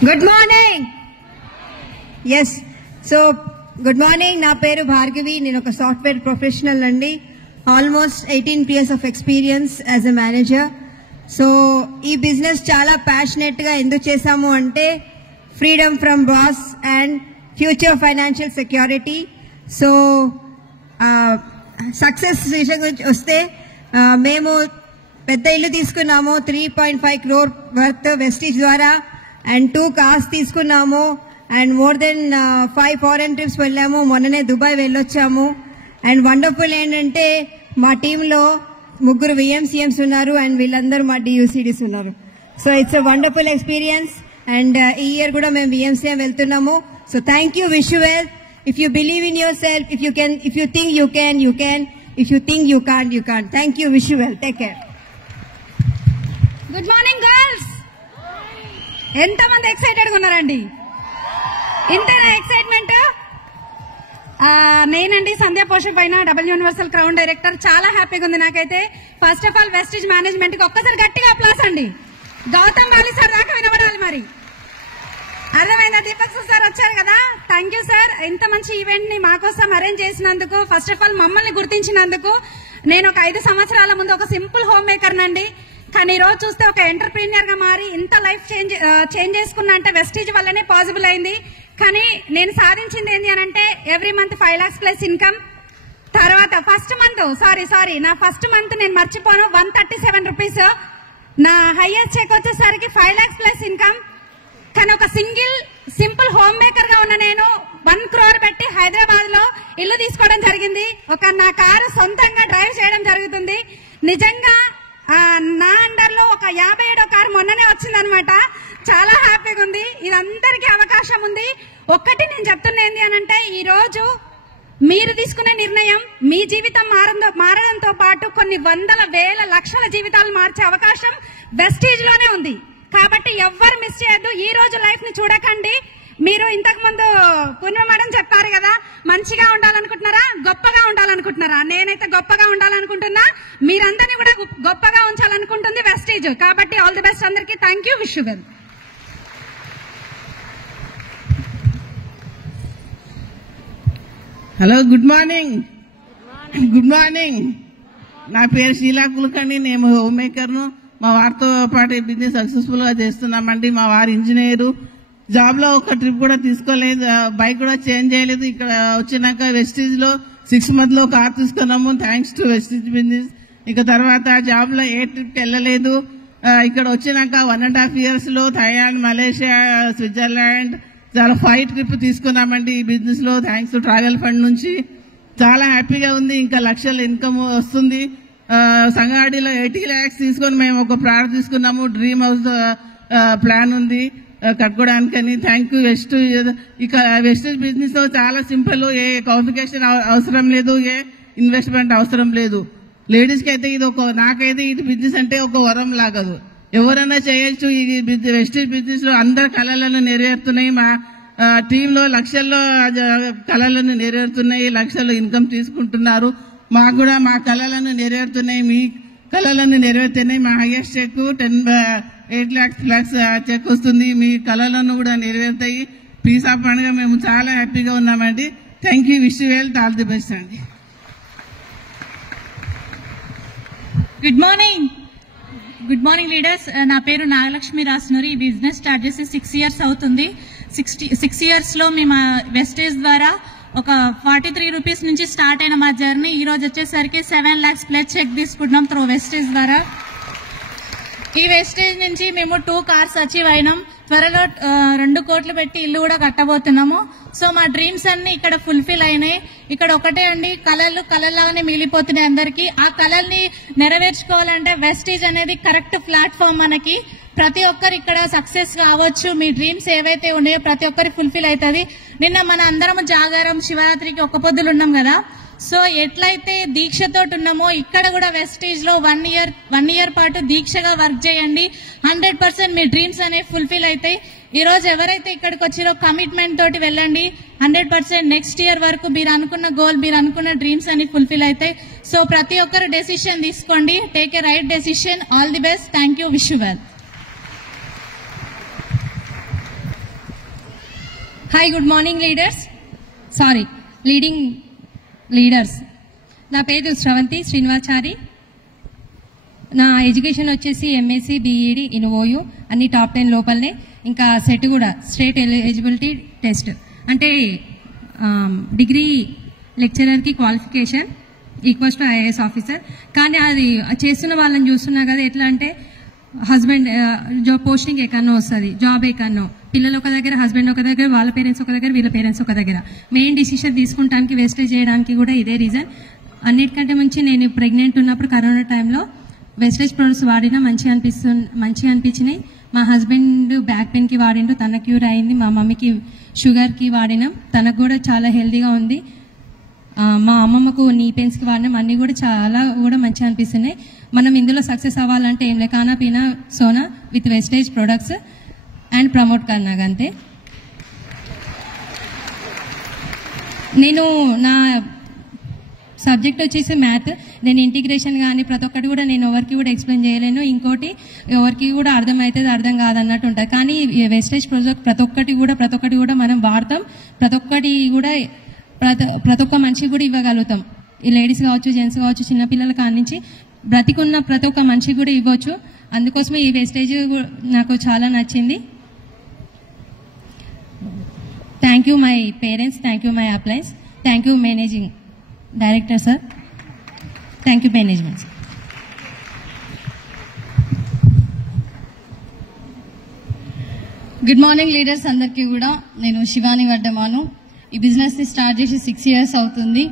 Good morning. Yes. So, good morning. Na peru Bhargavi. Nenu oka software professional andi. Almost 18 years of experience as a manager. So, ee business chala passionate ga endu chesamu ante freedom from boss and future financial security. So, success విషయం గురించి వస్తే మేము పెద్ద ఇల్లు తీసుకున్నాము 3.5 crore worth Vestige ద్వారా and 2 cars తీసుకున్నాము and more than 5 foreign trips వెళ్ళాము. మొన్ననే దుబాయ్ వెళ్ళొచ్చాము. అండ్ వండర్ఫుల్ ఏంటంటే మా టీంలో 3 VMCMs ఉన్నారు అండ్ వీళ్ళందరూ మా DUCDs ఉన్నారు. So it's a wonderful experience and ఈ ఇయర్ కూడా మేము VMCM వెళ్తున్నాము. So thank you, wish you well. If you believe in yourself, if you think you can, you can. If you think you can't, you can't. Thank you, wish you well. Take care. Good morning, girls. ఎంత మంది excited గా ఉన్నారండి? ఇంతేనా excitement? నేనండి సంధ్య పోష పైన double universal crown director. చాలా హ్యాపీగా ఉంది నాకైతే. First of all Vestige management కి ఒక్కసారి గట్టిగా అప్లాస్ అండి. గౌతమ్ బాలి సార్ దాకా వినబడాలి మరి. అర్థమైందా? దీపక్ సార్ వచ్చారు కదా, థ్యాంక్ యూ సార్. ఇంత మంచి ఈవెంట్ ని మాకోసం అరేంజ్ చేసినందుకు, ఫస్ట్ ఆఫ్ ఆల్ మమ్మల్ని గుర్తించినందుకు. నేను ఒక 5 సంవత్సరాల ముందు ఒక సింపుల్ హోమ్ మేకర్ నండి, కానీ ఈ రోజు చూస్తే ఒక ఎంటర్ప్రీనియర్ గా మారి ఇంత లైఫ్ చేంజ్ చేసుకున్నా అంటే వెస్టీజ్ వల్లనే పాసిబుల్ అయింది. కానీ నేను సాధించింది ఏంటి అని అంటే every month 5 lakhs plus income. తర్వాత ఫస్ట్ మంత్ నా ఫస్ట్ మంత్ నేను మర్చిపోను 137 రూపీస్. నా హైయెస్ట్ చెక్ వచ్చేసరికి 5 lakhs ప్లస్ ఇన్కమ్. కానీ ఒక సింపుల్ హోమ్ మేకర్ గా ఉన్న నేను 1 crore పెట్టి హైదరాబాద్ లో ఇల్లు తీసుకోవడం జరిగింది. నా కారు సొంతంగా డ్రైవ్ చేయడం జరుగుతుంది. నిజంగా నా అండర్ లో ఒక 57వ కారు మొన్ననే వచ్చిందనమాట. చాలా హ్యాపీగా ఉంది. ఇదందరికీ అవకాశం ఉంది. ఒక్కటి నేను చెప్తున్నా ఏంటి అని అంటే, ఈ రోజు మీరు తీసుకునే నిర్ణయం మీ జీవితం మారడంతో పాటు కొన్ని వందల వేల లక్షల జీవితాలు మార్చే అవకాశం వెస్టీజ్ లోనే ఉంది. కాబట్టి ఎవ్వరు మిస్ చేయొద్దు. ఈ రోజు లైఫ్ ని చూడకండి. మీరు ఇంతకు ముందు పూర్ణిమ మేడం చెప్పారు కదా, మంచిగా ఉండాలనుకుంటున్నారా, గొప్పగా ఉండాలనుకుంటున్నారా? నేనైతే గొప్పగా ఉండాలనుకుంటున్నా. మీరందరినీ కూడా గొప్పగా ఉంచాలనుకుంటుంది వెస్టీజ్. కాబట్టి ఆల్ ది బెస్ట్ అందరికీ. Thank you, wish you well. Hello, good morning. నా పేరు షీలా కులకర్ణి. నేను హోమ్ మేకర్ను. మా వారితో పాటు బిజినెస్ సక్సెస్ఫుల్ గా చేస్తున్నామండి. మా వారు ఇంజనీరు. జాబ్ లో ఒక ట్రిప్ కూడా తీసుకోలేదు, బైక్ కూడా చేంజ్ చేయలేదు. ఇక్కడ వచ్చినాక వెస్టీజ్ లో 6 months లో కార్ తీసుకున్నాము, థ్యాంక్స్ టు వెస్టీజ్ బిజినెస్. ఇక తర్వాత జాబ్ లో ఏ ట్రిప్ వెళ్ళలేదు. ఇక్కడ వచ్చినాక 1.5 years లో థాయిలాండ్, మలేషియా, స్విట్జర్లాండ్ చాలా 5 trips తీసుకున్నామండి ఈ బిజినెస్ లో, థ్యాంక్స్ టు ట్రావెల్ ఫండ్ నుంచి. చాలా హ్యాపీగా ఉంది. ఇంకా లక్షల ఇన్కమ్ వస్తుంది. సంగాడిలో 80 lakhs తీసుకొని మేము ఒక ప్లాట్ తీసుకున్నాము. డ్రీమ్ హౌస్ ప్లాన్ ఉంది కట్టుకోవడానికని. Thank you Vestige. ఇక వెస్టీజ్ బిజినెస్ లో చాలా సింపుల్. ఏ క్వాలిఫికేషన్ అవసరం లేదు, ఏ ఇన్వెస్ట్మెంట్ అవసరం లేదు. లేడీస్ కి అయితే నాకైతే ఈ బిజినెస్ అంటే ఒక వరం లాగదు. ఎవరైనా చేయొచ్చు. ఈ వెస్టీజ్ బిజినెస్ లో అందరి కళలను నెరవేరుతున్నాయి. మా టీంలో లక్షల్లో కళలను నెరవేరుతున్నాయి. లక్షల్లో ఇన్కమ్ తీసుకుంటున్నారు. మాకు కూడా మా కళలను నెరవేరుతున్నాయి. మీ కళలను నెరవేరుతున్నాయి. మా హైయెస్ట్ చెక్ 8 lakhs చెక్ వస్తుంది. మీ కళలను కూడా నెరవేరుతాయి. పీస్ ఆఫ్ పండుగ మేము చాలా హ్యాపీగా ఉన్నామండి. Thank you, wish you well, all the best అండి. Good morning leaders. నా పేరు నాగలక్ష్మి రాసునూరి. ఈ బిజినెస్ స్టార్ట్ చేసి 6 years అవుతుంది. 6 years లో మేము వెస్టేజ్ ద్వారా ఒక 43 rupees నుంచి స్టార్ట్ అయిన మా జర్నీ ఈ రోజు వచ్చేసరికి 7 lakhs ప్లస్ చెక్ తీసుకుంటున్నాం త్రూ వెస్టేజ్ ద్వారా. ఈ వెస్టేజ్ నుంచి మేము 2 cars అచీవ్ అయినాం. త్వరలో 2 కోట్లు పెట్టి ఇల్లు కూడా కట్టబోతున్నాము. సో మా డ్రీమ్స్ అన్ని ఇక్కడ ఫుల్ఫిల్ అయినాయి. ఇక్కడ ఒకటే అండి, కళల్లాగానే మిగిలిపోతున్నాయి అందరికీ. ఆ కళల్ని నెరవేర్చుకోవాలంటే వెస్టేజ్ అనేది కరెక్ట్ ప్లాట్ఫామ్. మనకి ప్రతి ఒక్కరు ఇక్కడ సక్సెస్ కావచ్చు. మీ డ్రీమ్స్ ఏవైతే ఉన్నాయో ప్రతి ఒక్కరికి ఫుల్ఫిల్ అవుతుంది. నిన్న మన అందరం జాగారం శివరాత్రికి ఒక్క పొద్దులు ఉన్నాం కదా. సో ఎట్లయితే దీక్షతో ఉన్నామో ఇక్కడ కూడా వెస్టేజ్ లో 1 year పాటు దీక్షగా వర్క్ చేయండి. 100% మీ డ్రీమ్స్ అనేవి ఫుల్ఫిల్ అవుతాయి. ఈ రోజు ఎవరైతే ఇక్కడికి వచ్చిరో కమిట్మెంట్ తోటి వెళ్ళండి. 100% నెక్స్ట్ ఇయర్ వరకు మీరు అనుకున్న గోల్, మీరు అనుకున్న డ్రీమ్స్ అన్ని ఫుల్ఫిల్ అవుతాయి. సో ప్రతి ఒక్కరు డెసిషన్ తీసుకోండి. Take a right decision. All the best. Thank you, wish you well. Hi, good morning leading leaders. నా పేరు శ్రవంతి శ్రీనివాచారి. నా ఎడ్యుకేషన్ వచ్చేసి ఎంఎస్సి బిఈడి ఇన్ ఓయూ, అన్ని టాప్ 10 లోపలనే. ఇంకా సెట్ కూడా స్టేట్ ఎలిజిబిలిటీ టెస్ట్, అంటే డిగ్రీ లెక్చరర్కి qualification equals to IAS officer. కానీ అది చేస్తున్న వాళ్ళని చూస్తున్నా కదా, ఎట్లా అంటే హస్బెండ్ జాబ్ పోస్టింగ్ ఎక్కడనో వస్తుంది, జాబ్ ఎక్కడనో, పిల్లలు ఒక దగ్గర, హస్బెండ్ ఒక దగ్గర, వాళ్ళ పేరెంట్స్ ఒక దగ్గర, వీళ్ళ పేరెంట్స్ ఒక దగ్గర. మెయిన్ డిసిషన్ తీసుకుంటానికి వేస్టేజ్ చేయడానికి కూడా ఇదే రీజన్. అన్నిటికంటే ముంచి నేను ప్రెగ్నెంట్ ఉన్నప్పుడు కరోనా టైంలో వెస్టేజ్ ప్రొడక్ట్స్ వాడినా మంచిగా అనిపించినాయి. మా హస్బెండ్ బ్యాక్ పెయిన్కి వాడిండు, తన క్యూర్ అయింది. మా మమ్మీకి షుగర్కి వాడినాం, తనకు కూడా చాలా హెల్తీగా ఉంది. మా అమ్మమ్మకు నీ పెయిన్స్కి వాడినాం, అన్నీ కూడా చాలా కూడా మంచిగా అనిపిస్తున్నాయి. మనం ఇందులో సక్సెస్ అవ్వాలంటే ఏం లే, ఖానా పీనా సోనా with Vestige products and promote కర్నాగా అంతే. నేను నా సబ్జెక్ట్ వచ్చేసి మ్యాథ్. నేను ఇంటిగ్రేషన్ కానీ ప్రతి ఒక్కటి కూడా నేను ఎవరికి కూడా ఎక్స్ప్లెయిన్ చేయలేను. ఇంకోటి ఎవరికి కూడా అర్థమవుతుంది, అర్థం కాదన్నట్టు ఉంటుంది. కానీ వెస్టేజ్ ప్రొడక్ట్ ప్రతి ఒక్కటి కూడా మనం వాడతాం. ప్రతి ఒక్కటి కూడా ప్రతి ఒక్క మనిషికి కూడా ఇవ్వగలుగుతాం. ఈ లేడీస్ కావచ్చు, జెంట్స్ కావచ్చు, చిన్నపిల్లల కానించి బ్రతికున్న ప్రతి ఒక్క మనిషికి కూడా ఇవ్వచ్చు. అందుకోసమే ఈ వేస్టేజ్ నాకు చాలా నచ్చింది. Thank you my parents, thank you my appliance, thank you managing director sir, thank you management sir. Good morning leaders అందరికీ కూడా. నేను శివాని వడ్డమాను. ఈ బిజినెస్ని స్టార్ట్ చేసి 6 years అవుతుంది.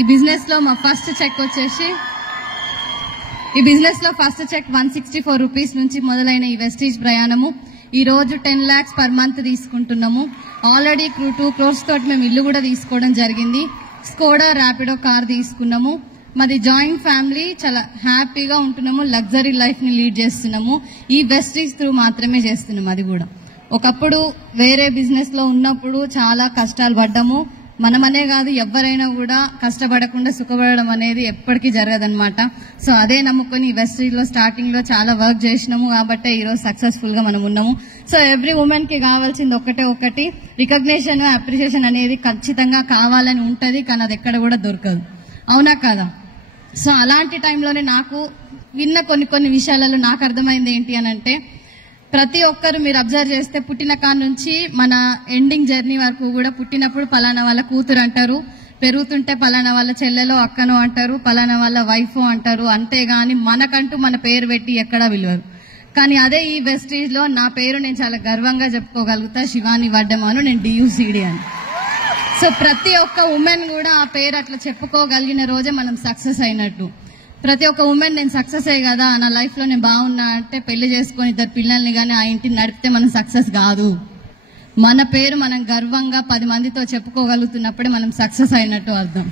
ఈ బిజినెస్లో మా ఫస్ట్ చెక్ వచ్చేసి 164 రూపీస్ నుంచి మొదలైన ఈ వెస్టీజ్ ప్రయాణము ఈరోజు 10 lakhs per month తీసుకుంటున్నాము. ఆల్రెడీ 2 crores తోటి మేము ఇల్లు కూడా తీసుకోవడం జరిగింది. స్కోడా ర్యాపిడో కార్ తీసుకున్నాము. మాది జాయింట్ ఫ్యామిలీ, చాలా హ్యాపీగా ఉంటున్నాము, లగ్జరీ లైఫ్ని లీడ్ చేస్తున్నాము. ఈ వెస్టీజ్ త్రూ మాత్రమే చేస్తున్నాము. అది కూడా ఒకప్పుడు వేరే బిజినెస్లో ఉన్నప్పుడు చాలా కష్టాలు పడ్డాము. మనమనే కాదు, ఎవరైనా కూడా కష్టపడకుండా సుఖపడడం అనేది ఎప్పటికీ జరగదనమాట. సో అదే నమ్ముకొని ఈ వెస్టీజ్లో స్టార్టింగ్లో చాలా వర్క్ చేసినాము కాబట్టి ఈరోజు సక్సెస్ఫుల్గా మనం ఉన్నాము. సో ఎవ్రీ ఉమెన్కి కావాల్సింది ఒకటి రికగ్నిషన్, అప్రిషియేషన్ అనేది ఖచ్చితంగా కావాలని ఉంటుంది, కానీ అది ఎక్కడ కూడా దొరకదు. అవునా కదా? సో అలాంటి టైంలోనే నాకు విన్న కొన్ని విషయాలలో నాకు అర్థమైంది ఏంటి అని అంటే, ప్రతి ఒక్కరు మీరు అబ్జర్వ్ చేస్తే పుట్టిన కాడ నుంచి మన ఎండింగ్ జర్నీ వరకు కూడా పుట్టినప్పుడు పలానా వాళ్ళ కూతురు అంటారు, పెరుగుతుంటే పలానా వాళ్ళ చెల్లెలో అక్కనో అంటారు, పలానా వాళ్ళ వైఫో అంటారు. అంతేగాని మనకంటూ మన పేరు పెట్టి ఎక్కడా విలువరు. కానీ అదే ఈ వెస్టీజ్లో నా పేరు నేను చాలా గర్వంగా చెప్పుకోగలుగుతా, శివాని వడ్డమాను, నేను DUCD అని. సో ప్రతి ఒక్క ఉమెన్ కూడా ఆ పేరు అట్లా చెప్పుకోగలిగిన రోజే మనం సక్సెస్ అయినట్టు. ప్రతి ఒక్క ఉమెన్ నేను సక్సెస్ అయ్యి కదా, నా లైఫ్లో నేను బాగున్నా అంటే పెళ్లి చేసుకొని 2 పిల్లల్ని కానీ ఆ ఇంటిని నడిపితే మనం సక్సెస్ కాదు. మన పేరు మనం గర్వంగా 10 మందితో చెప్పుకోగలుగుతున్నప్పుడే మనం సక్సెస్ అయినట్టు అర్థం.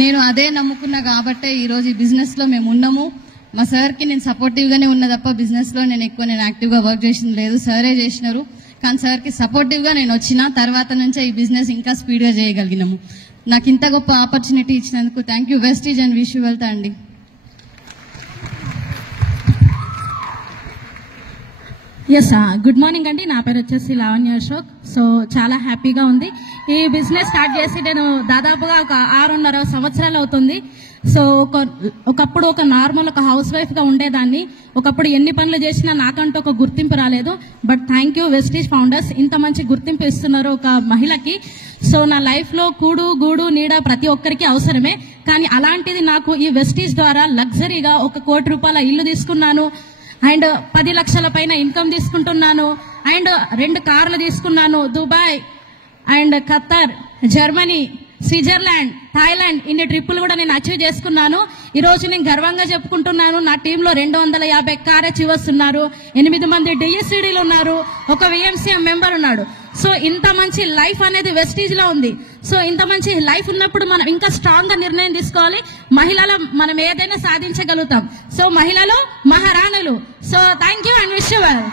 నేను అదే నమ్ముకున్నా కాబట్టే ఈరోజు ఈ బిజినెస్లో మేము ఉన్నాము. మా సార్కి నేను సపోర్టివ్గానే ఉన్నా తప్ప బిజినెస్లో నేను యాక్టివ్గా వర్క్ చేసింది లేదు. సారే చేసినారు, కానీ సార్కి సపోర్టివ్గా నేను వచ్చిన తర్వాత నుంచే ఈ బిజినెస్ ఇంకా స్పీడ్గా చేయగలిగినాము. నాకు ఇంత గొప్ప ఆపర్చునిటీ ఇచ్చినందుకు thank you Vestige and wish you wealth అండి. ఎస్, గుడ్ మార్నింగ్ అండి. నా పేరు వచ్చేసి లావణ్య అశోక్. సో చాలా హ్యాపీగా ఉంది. ఈ బిజినెస్ స్టార్ట్ చేసి నేను దాదాపుగా ఒక 6.5 సంవత్సరాలు అవుతుంది. సో ఒకప్పుడు ఒక నార్మల్ ఒక హౌస్ వైఫ్గా ఉండేదాన్ని. ఒకప్పుడు ఎన్ని పనులు చేసినా నాకంటూ ఒక గుర్తింపు రాలేదు. But thank you Vestige founders, ఇంత మంచి గుర్తింపు ఇస్తున్నారు ఒక మహిళకి. సో నా లైఫ్లో కూడు గూడు నీడ ప్రతి ఒక్కరికి అవసరమే. కానీ అలాంటిది నాకు ఈ వెస్టీజ్ ద్వారా లగ్జరీగా 1 కోటి రూపాయల ఇల్లు తీసుకున్నాను, అండ్ 10 లక్షల పైన ఇన్కమ్ తీసుకుంటున్నాను, అండ్ 2 కార్లు తీసుకున్నాను. Dubai and Khattar, Germany, Switzerland, Thailand ఇన్ని ట్రిప్పులు కూడా నేను అచీవ్ చేసుకున్నాను. ఈరోజు నేను గర్వంగా చెప్పుకుంటున్నాను, నా టీంలో 250 కార్ అచీవర్స్ ఉన్నారు, 8 మంది DUCDలు ఉన్నారు, 1 VMCM మెంబర్ ఉన్నాడు. సో ఇంత మంచి లైఫ్ అనేది వెస్టీజ్లో ఉంది. సో ఇంత మంచి లైఫ్ ఉన్నప్పుడు మనం ఇంకా స్ట్రాంగ్గా నిర్ణయం తీసుకోవాలి. మహిళలు మనం ఏదైనా సాధించగలుగుతాం. సో మహిళలు మహారాణులు. So thank you and wish you well.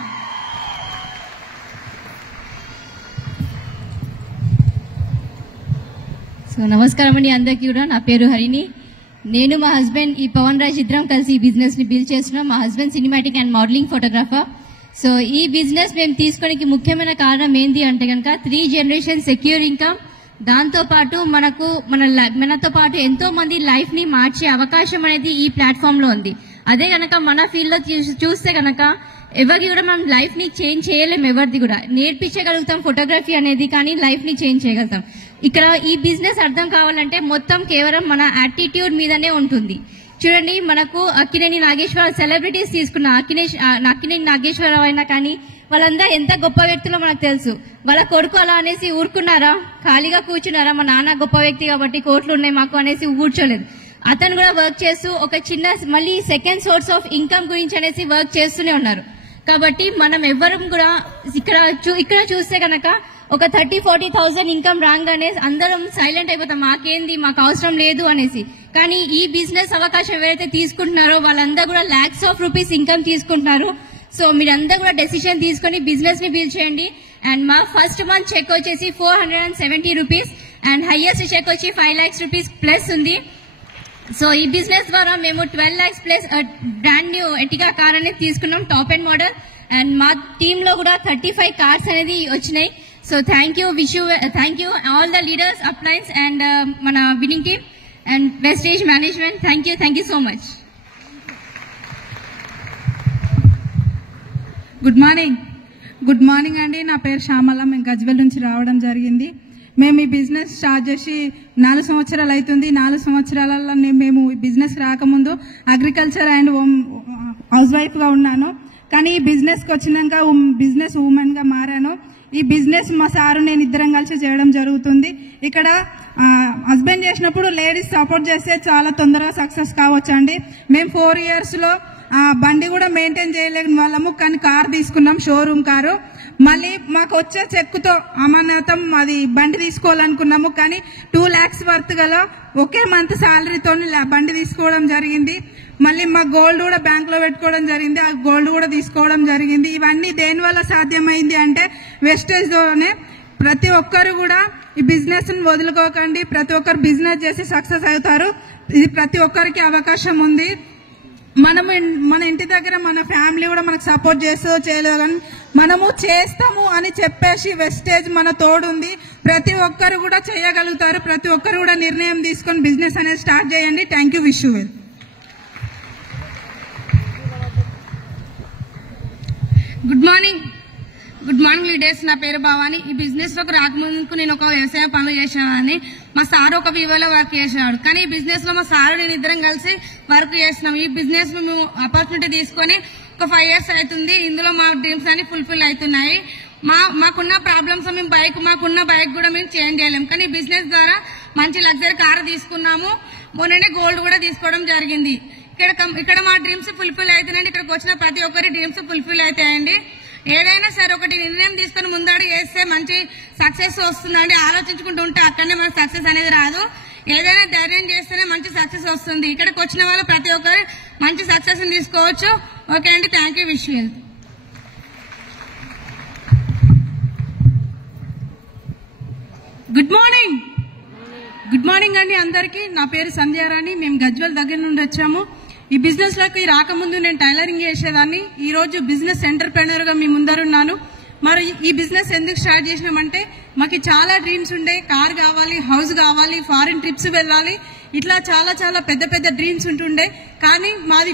So నమస్కారం అండి అందరికీ కూడా. నా పేరు హరిణి. నేను మా హస్బెండ్ ఈ పవన్ రాజ్ ఇద్దరం కలిసి ఈ బిజినెస్ని బిల్డ్ చేస్తున్నాం. మా husband cinematic and modelling photographer. So ఈ బిజినెస్ మేము తీసుకోవడానికి ముఖ్యమైన కారణం ఏంటి అంటే కనుక 3 జనరేషన్ సెక్యూర్ ఇన్కమ్, దాంతోపాటు మనతో పాటు ఎంతో మంది లైఫ్ ని మార్చే అవకాశం అనేది ఈ ప్లాట్ఫామ్ లో ఉంది. అదే కనుక మన ఫీల్డ్ లో చూస్తే కనుక ఎవరికి కూడా మనం లైఫ్ ని చేంజ్ చేయలేం, ఎవరిది కూడా నేర్పించగలుగుతాం ఫోటోగ్రఫీ అనేది, కానీ లైఫ్ ని చేంజ్ చేయగలుగుతాం. ఇక్కడ ఈ బిజినెస్ అర్థం కావాలంటే మొత్తం కేవలం మన యాటిట్యూడ్ మీదనే ఉంటుంది. చూడండి, మనకు అక్కినేని నాగేశ్వరరావు సెలబ్రిటీస్ తీసుకున్న అక్కినేని నాగేశ్వరరావు అయినా కానీ వాళ్ళందరూ ఎంత గొప్ప వ్యక్తులో మనకు తెలుసు. వాళ్ళ కొడుకు అలా అనేసి ఊరుకున్నారా, ఖాళీగా కూర్చున్నారా? మా నాన్న గొప్ప వ్యక్తి కాబట్టి కోట్లు ఉన్నాయి మాకు అనేసి కూర్చోలేదు. అతను కూడా వర్క్ చేస్తూ ఒక చిన్న మళ్ళీ సెకండ్ సోర్స్ ఆఫ్ ఇన్కమ్ గురించి అనేసి వర్క్ చేస్తూనే ఉన్నారు. కాబట్టి మనం ఎవ్వరం కూడా ఇక్కడ చూస్తే కనుక ఒక 30-40,000 ఇన్కమ్ రాగానే అందరం సైలెంట్ అయిపోతాం, మాకేంది, మాకు అవసరం లేదు అనేసి. కానీ ఈ బిజినెస్ అవకాశం ఎవరైతే తీసుకుంటున్నారో వాళ్ళందరూ కూడా lakhs of rupees ఇన్కమ్ తీసుకుంటున్నారు. సో మీరందరూ కూడా డెసిషన్ తీసుకొని బిజినెస్ ని బిల్డ్ చేయండి. అండ్ మా ఫస్ట్ మంత్ చెక్ వచ్చేసి 470 రూపీస్ అండ్ హైయెస్ట్ చెక్ వచ్చి 5 lakhs rupees ప్లస్ ఉంది. సో ఈ బిజినెస్ ద్వారా మేము 12 lakhs plus brand new Ertiga car అనేది తీసుకున్నాం, టాప్ అండ్ మోడల్. అండ్ మా టీమ్ లో కూడా 35 కార్స్ అనేది వచ్చినాయి. So thank you all the leaders, appliance and మన winning team and Vestige management. Thank you so much. Good morning అండి. నా పేరు శ్యామల, మేము గజ్వెల్ నుంచి రావడం జరిగింది. మేము ఈ బిజినెస్ స్టార్ట్ చేసి 4 సంవత్సరాలు అవుతుంది. 4 సంవత్సరాలలో మేము ఈ బిజినెస్ రాకముందు అగ్రికల్చర్ అండ్ హౌస్ వైఫ్ గా ఉన్నాను. కానీ ఈ బిజినెస్ కి వచ్చినాక బిజినెస్ ఉమెన్ గా మారాను. ఈ బిజినెస్ మా సారు నేను ఇద్దరం కలిసి చేయడం జరుగుతుంది. ఇక్కడ హస్బెండ్ చేసినప్పుడు లేడీస్ సపోర్ట్ చేస్తే చాలా తొందరగా సక్సెస్ కావచ్చు అండి. మేము 4 years లో బండి కూడా మెయింటైన్ చేయలేని వాళ్ళము, కానీ కార్ తీసుకున్నాం, షోరూమ్ కారు. మళ్ళీ మాకు వచ్చే చెక్కుతో అమానతం అది బండి తీసుకోవాలనుకున్నాము, కానీ 2 lakhs వర్త్ గల ఒకే మంత్ శాలరీతో బండి తీసుకోవడం జరిగింది. మళ్ళీ మా గోల్డ్ కూడా బ్యాంక్ లో పెట్టుకోవడం జరిగింది, ఆ గోల్డ్ కూడా తీసుకోవడం జరిగింది. ఇవన్నీ దేని వల్ల సాధ్యమైంది అంటే వెస్టేజ్ లోనే. ప్రతి ఒక్కరు కూడా ఈ బిజినెస్ ని వదులుకోకండి, ప్రతి ఒక్కరు బిజినెస్ చేసి సక్సెస్ అవుతారు. ఇది ప్రతి ఒక్కరికి అవకాశం ఉంది. మన ఇంటి దగ్గర మన ఫ్యామిలీ కూడా మనకు సపోర్ట్ చేస్తూ చేయలేదు, కానీ మనము చేస్తాము అని చెప్పేసి వెస్టేజ్ మన తోడుంది. ప్రతి ఒక్కరు కూడా చేయగలుగుతారు. ప్రతి ఒక్కరు కూడా నిర్ణయం తీసుకొని బిజినెస్ అనేది స్టార్ట్ చేయండి. Thank you. Wish you well. Good morning leaders. నా పేరు భవాని. ఈ బిజినెస్ లోకి రాకముందుకు నేను ఒక వ్యవసాయ పనులు చేసేవాడిని. మా సారు ఒక వివోలో వర్క్ చేసేవాడు. కానీ ఈ బిజినెస్ లో మా సారు నేను ఇద్దరం కలిసి వర్క్ చేస్తున్నాం. ఈ బిజినెస్ లో మేము ఆపర్చునిటీ తీసుకొని ఒక 5 years అవుతుంది. ఇందులో మా డ్రీమ్స్ అన్ని ఫుల్ఫిల్ అవుతున్నాయి. మాకున్న ప్రాబ్లమ్స్ మాకున్న బైక్ కూడా మేము చేంజ్ చేయలేము. కానీ ఈ బిజినెస్ ద్వారా మంచి లగ్జరీ కార్ తీసుకున్నాము. మొన్ననే గోల్డ్ కూడా తీసుకోవడం జరిగింది. ఇక్కడ మా డ్రీమ్స్ ఫుల్ఫిల్ అవుతున్నాయండి. ఇక్కడికి వచ్చిన ప్రతి ఒక్కరి డ్రీమ్స్ ఫుల్ఫిల్ అవుతాయండి. ఏదైనా సరే ఒకటి నిర్ణయం తీసుకుని ముందడు చేస్తే మంచి సక్సెస్ వస్తుందండి. ఆలోచించుకుంటూ ఉంటే అక్కడనే మనకు సక్సెస్ అనేది రాదు. ఏదైనా ధైర్యం చేస్తేనే మంచి సక్సెస్ వస్తుంది. ఇక్కడికి వచ్చిన వాళ్ళు ప్రతి ఒక్కరు మంచి సక్సెస్ తీసుకోవచ్చు. ఓకే అండి, thank you. Wish you. Good morning అండి అందరికీ. నా పేరు సంధ్యారాణి. మేము గజ్వెల్ దగ్గర నుండి వచ్చాము. ఈ బిజినెస్ లోకి రాకముందు నేను టైలరింగ్ చేసేదాన్ని. ఈ రోజు బిజినెస్ ఎంటర్‌ప్రెన్యూర్ గా మీ ముందరున్నాను. మరి ఈ బిజినెస్ ఎందుకు స్టార్ట్ చేసినామంటే మాకు చాలా డ్రీమ్స్ ఉండే. కార్ కావాలి, హౌస్ కావాలి, ఫారిన్ ట్రిప్స్ వెళ్ళాలి, ఇట్లా చాలా చాలా పెద్ద పెద్ద డ్రీమ్స్ ఉంటుండే. కానీ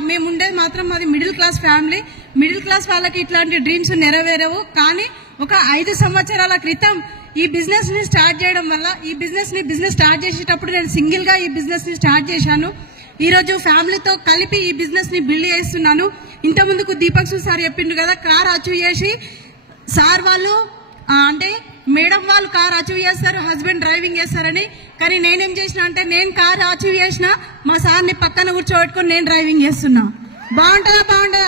మేముండేది మాత్రం మాది middle class family. Middle class వాళ్ళకి ఇట్లాంటి డ్రీమ్స్ నెరవేరవు. కానీ ఒక 5 సంవత్సరాల క్రితం ఈ బిజినెస్ ని స్టార్ట్ చేయడం వల్ల ఈ బిజినెస్ స్టార్ట్ చేసేటప్పుడు నేను సింగిల్ గా ఈ బిజినెస్ ని స్టార్ట్ చేశాను. ఈ రోజు ఫ్యామిలీతో కలిపి ఈ బిజినెస్ ని బిల్డ్ చేస్తున్నాను. ఇంత ముందుకు దీపక్ సార్ చెప్పిండ్రు కదా, కార్ అచీవ్ చేసి సార్ వాళ్ళు అంటే మేడం వాళ్ళు కార్ అచీవ్ చేస్తారు, హస్బెండ్ డ్రైవింగ్ చేస్తారని. కానీ నేనేం చేసిన అంటే నేను కార్ అచీవ్ చేసిన, మా సార్ని పక్కన కూర్చోబెట్టుకుని నేను డ్రైవింగ్ చేస్తున్నా. బాగుంటుందా?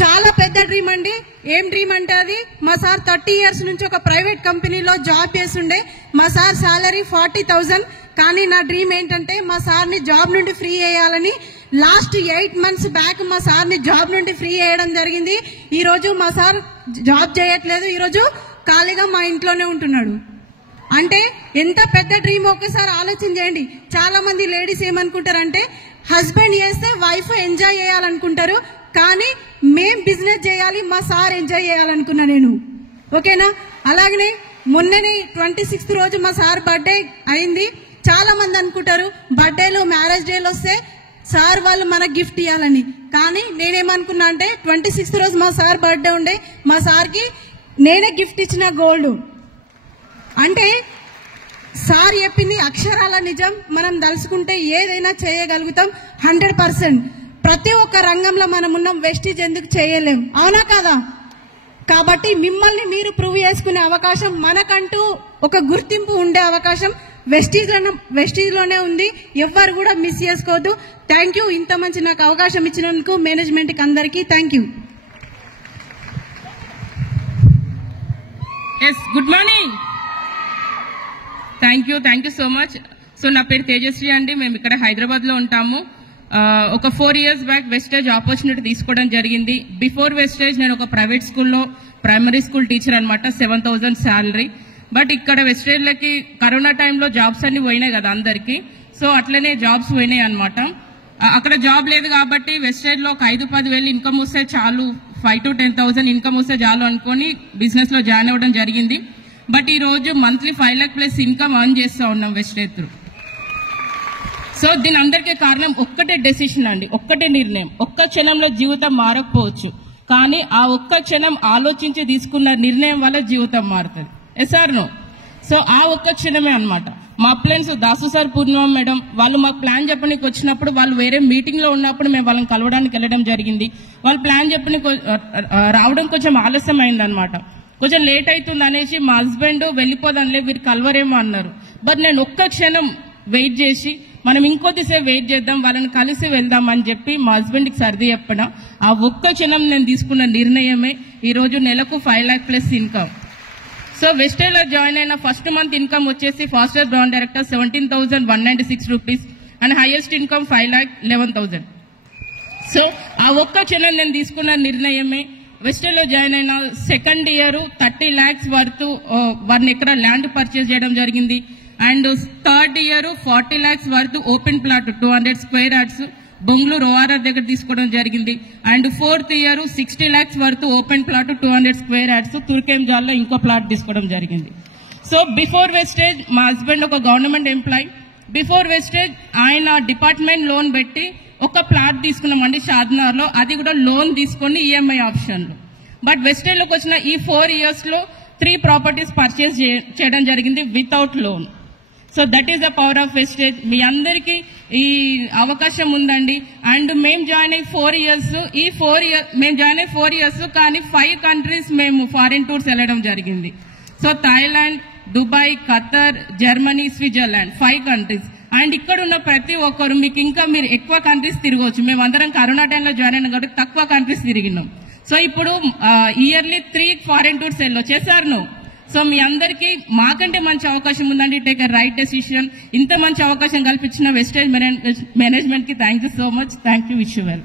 చాలా పెద్ద డ్రీమ్ అండి. ఏం డ్రీమ్ అంటే అది మా సార్ 30 years నుంచి ఒక ప్రైవేట్ కంపెనీలో జాబ్ చేస్తుండే. మా సార్ సాలరీ 40,000. కానీ నా డ్రీమ్ ఏంటంటే మా సార్ని జాబ్ నుండి ఫ్రీ చేయాలని. లాస్ట్ 8 months బ్యాక్ మా సార్ని జాబ్ నుండి ఫ్రీ చేయడం జరిగింది. ఈ రోజు మా సార్ జాబ్ చేయట్లేదు, ఈ రోజు ఖాళీగా మా ఇంట్లోనే ఉంటున్నాడు. అంటే ఎంత పెద్ద డ్రీమ్ ఒకసారి ఆలోచన చేయండి. చాలా మంది లేడీస్ ఏమనుకుంటారంటే హస్బెండ్ చేస్తే వైఫ్ ఎంజాయ్ చేయాలనుకుంటారు, కానీ మేం బిజినెస్ చేయాలి, మా సార్ ఎంజాయ్ చేయాలనుకున్నా నేను. ఓకేనా? అలాగనే మొన్ననే 26th రోజు మా సార్ బర్త్డే అయింది. చాలా మంది అనుకుంటారు బర్త్డేలు మ్యారేజ్ డేలు వస్తే సార్ వాళ్ళు మనకు గిఫ్ట్ ఇవ్వాలని. కానీ నేనేమనుకున్నా అంటే 26th రోజు మా సార్ బర్త్డే ఉండే, మా సార్కి నేనే గిఫ్ట్ ఇచ్చిన గోల్డ్. అంటే సార్ చెప్పింది అక్షరాల నిజం. మనం తలుసుకుంటే ఏదైనా చేయగలుగుతాం 100%. ప్రతి ఒక్క రంగంలో మనం ఉన్నాం, వెస్టీజ్ ఎందుకు చేయలేం? అవునా కదా? కాబట్టి మిమ్మల్ని మీరు ప్రూవ్ చేసుకునే అవకాశం, మనకంటూ ఒక గుర్తింపు ఉండే అవకాశం వెస్టీజ్ లోనే ఉంది. ఎవ్వరు కూడా మిస్ చేసుకోవద్దు. Thank you. ఇంత మంచి నాకు అవకాశం ఇచ్చినందుకు మేనేజ్మెంట్ కి అందరికీ thank you. Good morning. Thank you so much. So నా పేరు తేజశ్రీ అండి. మేము ఇక్కడ హైదరాబాద్ లో ఉంటాము. ఒక 4 years బ్యాక్ వెస్టేజ్ ఆపర్చునిటీ తీసుకోవడం జరిగింది. బిఫోర్ వెస్టేజ్ నేను ఒక ప్రైవేట్ స్కూల్లో ప్రైమరీ స్కూల్ టీచర్ అనమాట, 7,000 శాలరీ. బట్ ఇక్కడ వెస్టేజ్లకి కరోనా టైంలో జాబ్స్ అన్ని పోయినాయి కదా అందరికి. సో అట్లనే జాబ్స్ పోయినాయి అనమాట. అక్కడ జాబ్ లేదు కాబట్టి వెస్టేజ్ లో ఒక 5-10 వేలు ఇన్కమ్ వస్తే చాలు, 5 to 10,000 ఇన్కమ్ వస్తే చాలు అనుకుని బిజినెస్ లో జాయిన్ అవ్వడం జరిగింది. బట్ ఈ రోజు monthly 5 lakh plus income earn చేస్తూ ఉన్నాం వెస్టేజ్ త్రూ. సో దీని అందరికీ కారణం ఒక్కటే డెసిషన్ అండి, ఒక్కటే నిర్ణయం. ఒక్క క్షణంలో జీవితం మారకపోవచ్చు, కానీ ఆ ఒక్క క్షణం ఆలోచించి తీసుకున్న నిర్ణయం వల్ల జీవితం మారుతుంది. SR no? సో ఆ ఒక్క క్షణమే అనమాట. మా ప్లాన్స్ దాసు సార్, పూర్ణిమ మేడం వాళ్ళు మాకు ప్లాన్ చెప్పడానికి వచ్చినప్పుడు, వాళ్ళు వేరే మీటింగ్ లో ఉన్నప్పుడు మేము వాళ్ళని కలవడానికి వెళ్ళడం జరిగింది. వాళ్ళు ప్లాన్ చెప్పడానికి రావడం కొంచెం ఆలస్యం అయిందనమాట. కొంచెం లేట్ అవుతుంది అనేసి మా హస్బెండ్ వెళ్ళిపోదాంలే వీరు కలవరేమో అన్నారు. బట్ నేను ఒక్క క్షణం వెయిట్ చేసి మనం ఇంకొద్దిసేపు వెయిట్ చేద్దాం, వాళ్ళని కలిసి వెళ్దాం అని చెప్పి మా హస్బెండ్కి సర్ది చెప్పడం, ఆ ఒక్క క్షణం నేను తీసుకున్న నిర్ణయమే ఈరోజు నెలకు 5 lakh ప్లస్ ఇన్కమ్. సో వెస్టేజ్లో జాయిన్ అయిన ఫస్ట్ మంత్ ఇన్కమ్ వచ్చేసి faster brown director 17,196 rupees and highest income 5,11,000. So ఆ ఒక్క క్షణం నేను తీసుకున్న నిర్ణయమే. వెస్టేజ్లో జాయిన్ అయిన second year 30 lakhs worth 1 acre land purchase చేయడం జరిగింది. And third year 40 lakhs worth open plot 200 square yards Bongaluru ORR దగ్గర తీసుకోవడం జరిగింది. And fourth year 60 lakhs worth open plot 200 square yards తుర్కేంజాల్లో ఇంకో ప్లాట్ తీసుకోవడం జరిగింది. సో బిఫోర్ వెస్టేజ్ మా హస్బెండ్ ఒక గవర్నమెంట్ ఎంప్లాయీ. బిఫోర్ వెస్టేజ్ ఆయన డిపార్ట్మెంట్ లోన్ పెట్టి ఒక ప్లాట్ తీసుకున్నామండి షాద్నగర్ లో, అది కూడా లోన్ తీసుకొని ఈఎంఐ ఆప్షన్ లో. బట్ వెస్టేజ్ లోకి వచ్చిన ఈ 4 years లో 3 properties పర్చేజ్ చేయడం జరిగింది without loan. So that is the power of Vestige. మీ అందరికీ ఈ అవకాశం ఉందండి. అండ్ మేము జాయిన్ అయ్యి 4 years, మేము జాయిన్ అయ్యి 4 years కానీ 5 countries మేము ఫారిన్ టూర్స్ వెళ్ళడం జరిగింది. So Thailand, Dubai, Qatar, Germany, Switzerland 5 countries. And ఇక్కడ ఉన్న ప్రతి ఒక్కరు మీకు ఇంకా మీరు ఎక్కువ కంట్రీస్ తిరగవచ్చు. మేము అందరం కరోనా టైంలో జాయిన్ అయినా కాబట్టి తక్కువ కంట్రీస్ తిరిగినాం. సో ఇప్పుడు ఇయర్లీ 3 foreign టూర్స్ వెళ్ళొచ్చేసారు. సో మీ అందరికీ మాకంటే మంచి అవకాశం ఉందండి. Take a right decision. ఇంత మంచి అవకాశం కల్పించిన వెస్టేజ్ మేనేజ్మెంట్ కి thank you so much. Thank you. Wish you well.